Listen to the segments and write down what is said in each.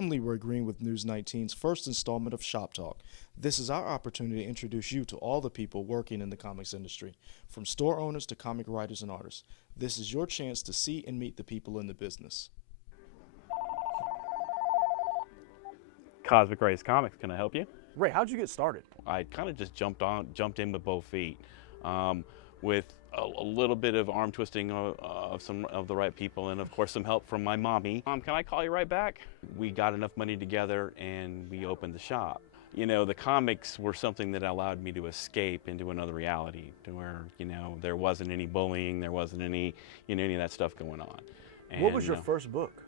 I'm Leroy Green with News 19's first installment of Shop Talk. This is our opportunity to introduce you to all the people working in the comics industry, from store owners to comic writers and artists. This is your chance to see and meet the people in the business. Cosmic Rays Comics, can I help you? Ray, how'd you get started? I kind of just jumped in with both feet, with a little bit of arm twisting of some of the right people, and of course some help from my mommy. Can I call you right back? We got enough money together and we opened the shop. You know, the comics were something that allowed me to escape into another reality, to where, you know, there wasn't any bullying, there wasn't any, you know, any of that stuff going on. And, what was your first book?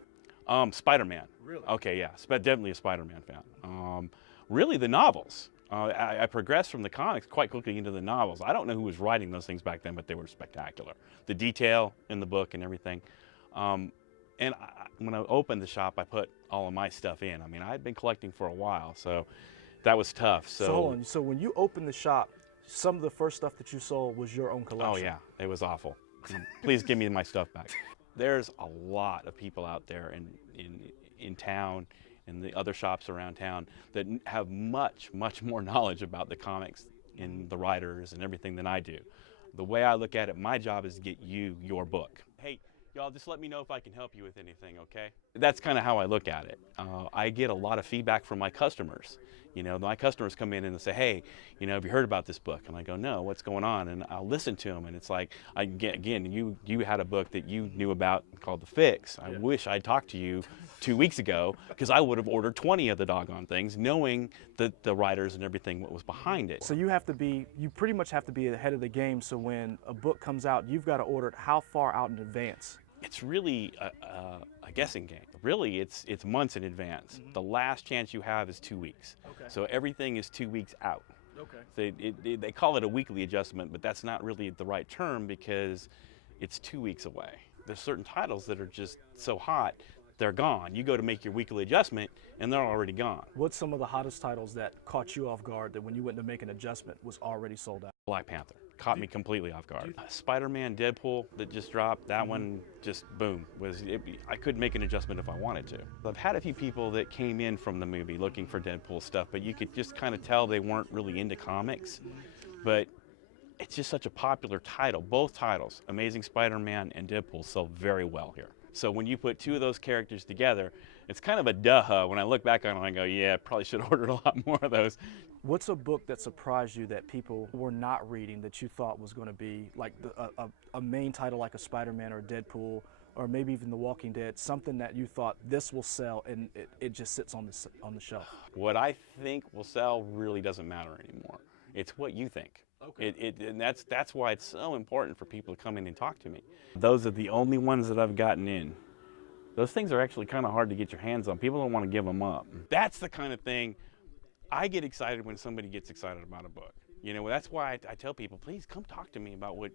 Spider-Man. Really? Okay, yeah, definitely a Spider-Man fan. Really, the novels. I progressed from the comics quite quickly into the novels. I don't know who was writing those things back then, but they were spectacular. The detail in the book and everything. When I opened the shop, I put all of my stuff in. I mean, I had been collecting for a while, so that was tough. So hold on. So when you opened the shop, some of the first stuff that you sold was your own collection? Oh yeah, it was awful. Please give me my stuff back. There's a lot of people out there in town and the other shops around town that have much more knowledge about the comics and the writers and everything than I do. The way I look at it, my job is to get you your book. Hey, y'all, just let me know if I can help you with anything, okay? That's kind of how I look at it. I get a lot of feedback from my customers. You know, my customers come in and say, hey, you know, have you heard about this book? And I go, no, what's going on? And I'll listen to them. And it's like, again, you had a book that you knew about called The Fix. I wish I'd talked to you 2 weeks ago, because I would have ordered 20 of the doggone things, knowing the writers and everything what was behind it. So you pretty much have to be ahead of the game, so when a book comes out, you've got to order it how far out in advance? It's really a guessing game. Really, it's months in advance. The last chance you have is 2 weeks. Okay. So everything is 2 weeks out. Okay. So they call it a weekly adjustment, but that's not really the right term, because it's 2 weeks away. There's certain titles that are just so hot, they're gone. You go to make your weekly adjustment, and they're already gone. What's some of the hottest titles that caught you off guard, that when you went to make an adjustment was already sold out? Black Panther caught me completely off guard. Spider-Man, Deadpool that just dropped, that one just boom. I could make an adjustment if I wanted to. I've had a few people that came in from the movie looking for Deadpool stuff, but you could just kind of tell they weren't really into comics. But it's just such a popular title. Both titles, Amazing Spider-Man and Deadpool, sell very well here. So when you put two of those characters together, it's kind of a duh. When I look back on it, I go, yeah, probably should have ordered a lot more of those. What's a book that surprised you that people were not reading that you thought was going to be like a main title, like a Spider-Man or Deadpool, or maybe even The Walking Dead, something that you thought this will sell and it just sits on the shelf? What I think will sell really doesn't matter anymore. It's what you think. Okay. And that's why it's so important for people to come in and talk to me. Those are the only ones that I've gotten in. Those things are actually kind of hard to get your hands on. People don't want to give them up. That's the kind of thing I get excited when somebody gets excited about a book. You know, that's why I tell people, please come talk to me about what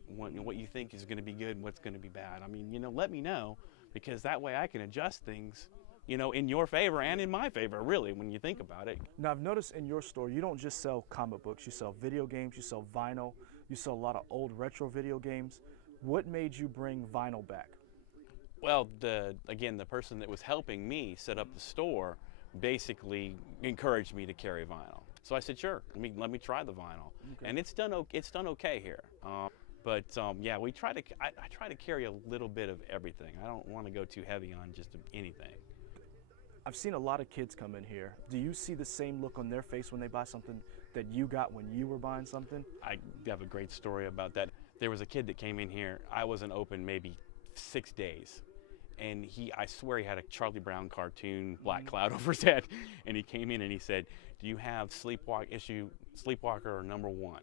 you think is going to be good and what's going to be bad. I mean, you know, let me know, because that way I can adjust things, you know, in your favor and in my favor, really, when you think about it. Now, I've noticed in your store, you don't just sell comic books. You sell video games, you sell vinyl, you sell a lot of old retro video games. What made you bring vinyl back? Well, again, the person that was helping me set up the store basically encouraged me to carry vinyl. So I said, sure, let me try the vinyl. Okay. And it's done okay here. Yeah, I try to carry a little bit of everything. I don't want to go too heavy on just anything. I've seen a lot of kids come in here. Do you see the same look on their face when they buy something that you got when you were buying something? I have a great story about that. There was a kid that came in here. I wasn't open maybe 6 days. And I swear he had a Charlie Brown cartoon black cloud over his head. And he came in and he said, do you have Sleepwalker #1?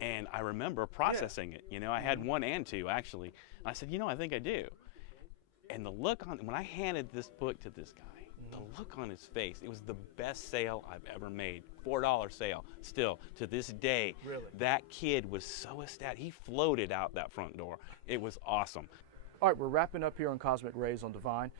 And I remember processing it. You know, I had 1 and 2 actually. And I said, you know, I think I do. And the look when I handed this book to this guy, the look on his face, it was the best sale I've ever made. $4 sale. Still, to this day, really? That kid was so ecstatic. He floated out that front door. It was awesome. All right, we're wrapping up here on Cosmic Rays on Devine.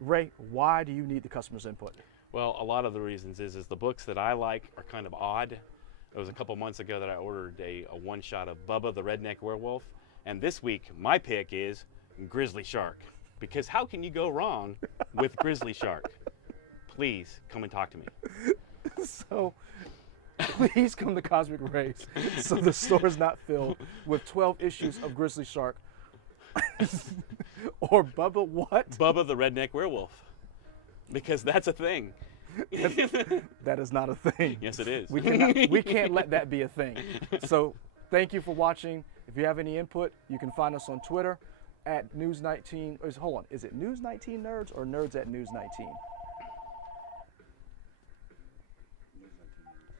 Ray, why do you need the customer's input? Well, a lot of the reasons is the books that I like are kind of odd. It was a couple months ago that I ordered a one-shot of Bubba the Redneck Werewolf. And this week, my pick is Grizzly Shark. Because how can you go wrong with Grizzly Shark? please come and talk to me. So please come to Cosmic Rays so the store is not filled with 12 issues of Grizzly Shark. Or Bubba what? Bubba the Redneck Werewolf. Because that's a thing. That is not a thing. Yes, it is. We can't let that be a thing. So thank you for watching. If you have any input, you can find us on Twitter at News19. Hold on, is it News19 Nerds or Nerds at News19?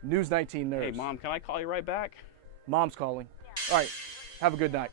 News19 Nerds. Hey, Mom, can I call you right back? Mom's calling. All right, have a good night.